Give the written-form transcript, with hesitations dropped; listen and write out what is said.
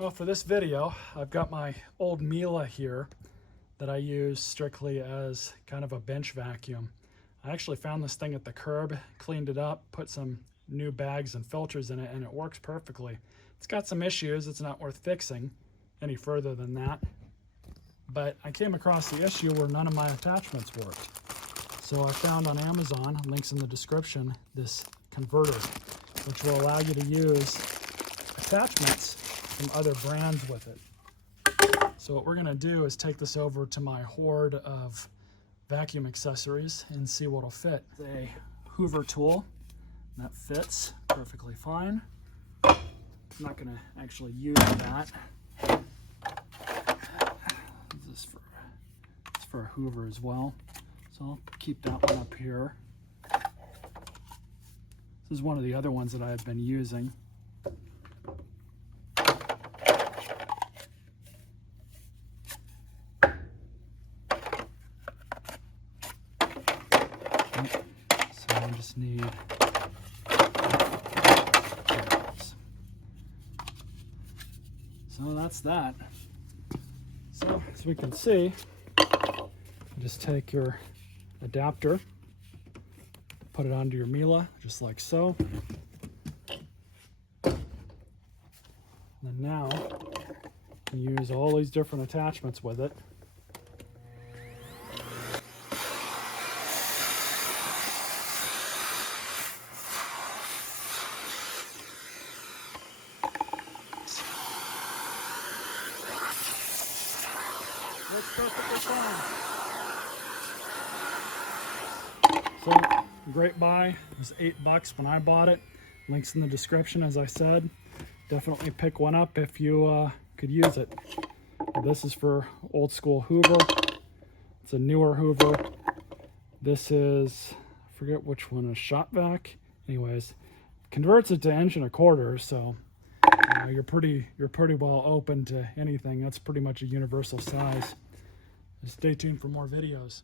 Well, for this video, I've got my old Miele here that I use strictly as kind of a bench vacuum. I actually found this thing at the curb, cleaned it up, put some new bags and filters in it, and it works perfectly. It's got some issues. It's not worth fixing any further than that. But I came across the issue where none of my attachments worked. So I found on Amazon, links in the description, this converter, which will allow you to use attachments from other brands with it. So what we're going to do is take this over to my hoard of vacuum accessories and see what'll fit. It's a Hoover tool that fits perfectly fine. I'm not going to actually use that. This is for a Hoover as well. So I'll keep that one up here. This is one of the other ones that I've been using. So I just need so that's that. So as we can see, just take your adapter, put it onto your Miele just like so. And then now you use all these different attachments with it. Works perfectly fine. So, great buy. It was $8 when I bought it. Links in the description, as I said. Definitely pick one up if you could use it. This is for old school Hoover. It's a newer Hoover. This is, I forget which one, a shop vac. Anyways, converts it to 1.25 inch, so you're pretty well open to anything. That's pretty much a universal size. Stay tuned for more videos.